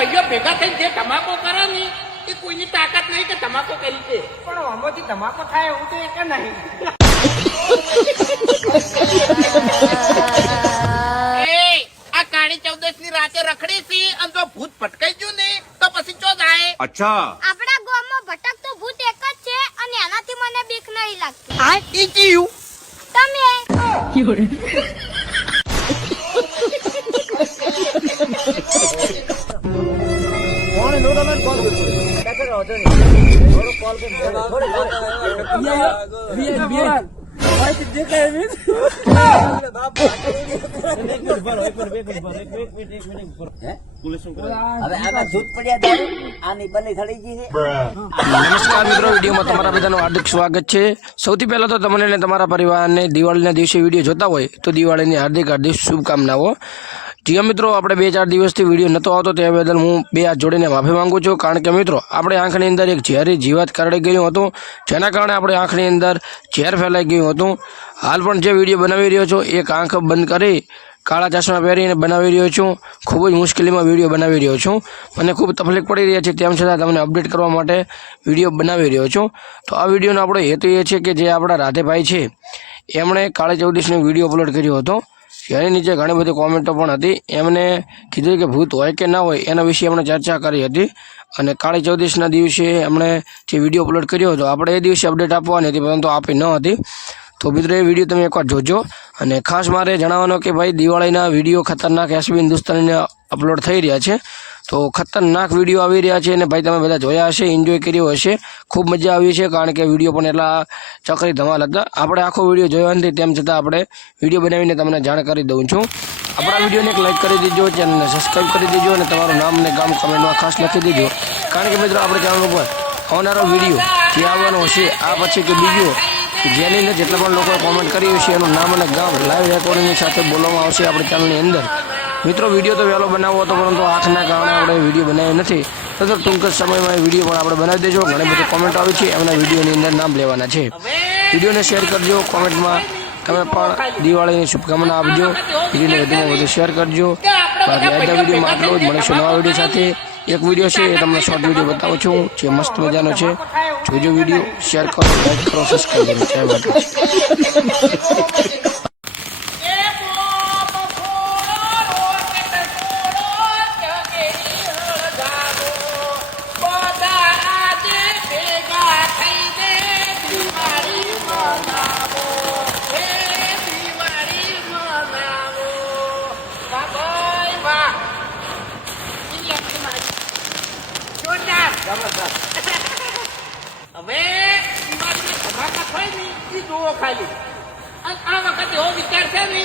ભાઈઓ ભેગા થઈને જે ધમાકો કરે ને એ કોઈની તાકાત નહીં કે ધમાકો કરી દે. પણ આમાંથી ધમાકો થાય એવું તો એક નહીં. આ કાળી ચૌદશ ની રાતે રખડી હતી અને જો ભૂત ભટકાઈ ગયું ને તો પછી ચો જાય. અચ્છા, આપણા ગામમાં ભટકતો ભૂત એક જ છે અને એનાથી મને બીક નહીં લાગતી. હા ઈ જીવ તમે નમસ્કાર મિત્રો, વિડીયોમાં તમારા બધાનું હાર્દિક સ્વાગત છે. સૌથી પહેલા તો તમને અને તમારા પરિવારને દિવાળીના દિવસે વિડીયો જોતા હોય તો દિવાળીની હાર્દિક શુભકામનાઓ. જી મિત્રો, આપણે 2-4 દિવસથી વિડીયો નહોતો આવતો તે બદલ હું 2 હાથ જોડીને માફી માંગુ છું. કારણ કે મિત્રો, આપણે આંખની અંદર એક ઝેરી જીવાત કરડી ગયું હતું, જેના કારણે આપણે આંખની અંદર ઝેર ફેલાઈ ગયું હતું. હાલ પણ જે વિડીયો બનાવી રહ્યો છું એક આંખ બંધ કરી કાળા ચશ્મા પહેરીને બનાવી રહ્યો છું. ખૂબ જ મુશ્કેલીમાં વિડીયો બનાવી રહ્યો છું. મને ખૂબ તકલીફ પડી રહી છે, તેમ છતાં તમને અપડેટ કરવા માટે વિડીયો બનાવી રહ્યો છું. તો આ વિડીયોનો આપણો હેતુ એ છે કે જે આપણા રાધેભાઈ છે એમણે કાળી ચૌદશનો વિડીયો અપલોડ કર્યો હતો, જેની નીચે ઘણી બધી કોમેન્ટો પણ હતી. એમને કીધું કે ભૂત હોય કે ના હોય એના વિશે એમણે ચર્ચા કરી હતી. અને કાળી ચૌદશના દિવસે એમણે જે વિડીયો અપલોડ કર્યો હતો આપણે એ દિવસે અપડેટ આપવાની હતી, પરંતુ આપી ન હતી. તો મિત્રો, એ વિડીયો તમે એકવાર જોજો. અને ખાસ મારે જણાવવાનું કે ભાઈ દિવાળીના વિડીયો ખતરનાક એસબી હિન્દુસ્તાનીને અપલોડ થઈ રહ્યા છે. તો ખતરનાક વિડીયો આવી રહ્યા છે અને ભાઈ તમે બધા જોયા હશે, એન્જોય કર્યો હશે, ખૂબ મજા આવી છે. કારણ કે વિડીયો પણ એટલા ચકરી ધમાલ હતા. આપણે આખો વિડીયો જોયો નથી, તેમ છતાં આપણે વિડીયો બનાવીને તમને જાણ કરી દઉં છું. આપણા વિડીયોને એક લાઈક કરી દેજો, ચેનલને સબસ્ક્રાઈબ કરી દેજો અને તમારું નામ અને ગામ કમેન્ટમાં ખાસ લખી દેજો. કારણ કે મિત્રો, આપણે ચેનલ ઉપર આવનારો વિડીયો જે આવવાનો હશે આ પછી કે બીજો જેની અંદર જેટલા પણ લોકોએ કોમેન્ટ કરી હશે એનું નામ અને ગામ લાઈવ રેકોર્ડિંગની સાથે બોલવામાં આવશે આપણી ચેનલની અંદર. મિત્રો, વિડીયો તો વહેલો બનાવવો હતો, પરંતુ આંખના કારણે આપણે વિડીયો બનાવ્યો નથી. તો ટૂંક જ સમયમાં એ વિડીયો પણ આપણે બનાવી દેજો. ઘણી બધી કોમેન્ટ આવી છે, એમના વિડીયોની અંદર નામ લેવાના છે. વિડીયોને શેર કરજો, કોમેન્ટમાં તમે પણ દિવાળીની શુભકામના આપજો. વિડીયોને વધુમાં વધુ શેર કરજો. બાકી આજના વિડીયોમાં આટલું જ. મળીશું નવા વિડીયો સાથે. એક વિડીયો છે એ તમને શોર્ટ વિડીયો બતાવું છું જે મસ્ત મજાનો છે. જોજો વિડીયો, શેર કરો, લાઈક કરો, સબસ્ક્રાઈબ કરો. જય માતાજી. હવે ધમાકા થાય ને એ જોવો ખાલી. અને આ વખતે એવો વિચાર છે ને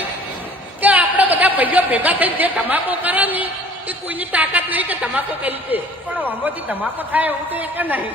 કે આપણે બધા ભાઈઓ ભેગા થઈને જે ધમાકો કરે ને એ કોઈની તાકાત નહીં કે ધમાકો કરી દે. પણ આમાંથી ધમાકો થાય એવું તો એક નહીં.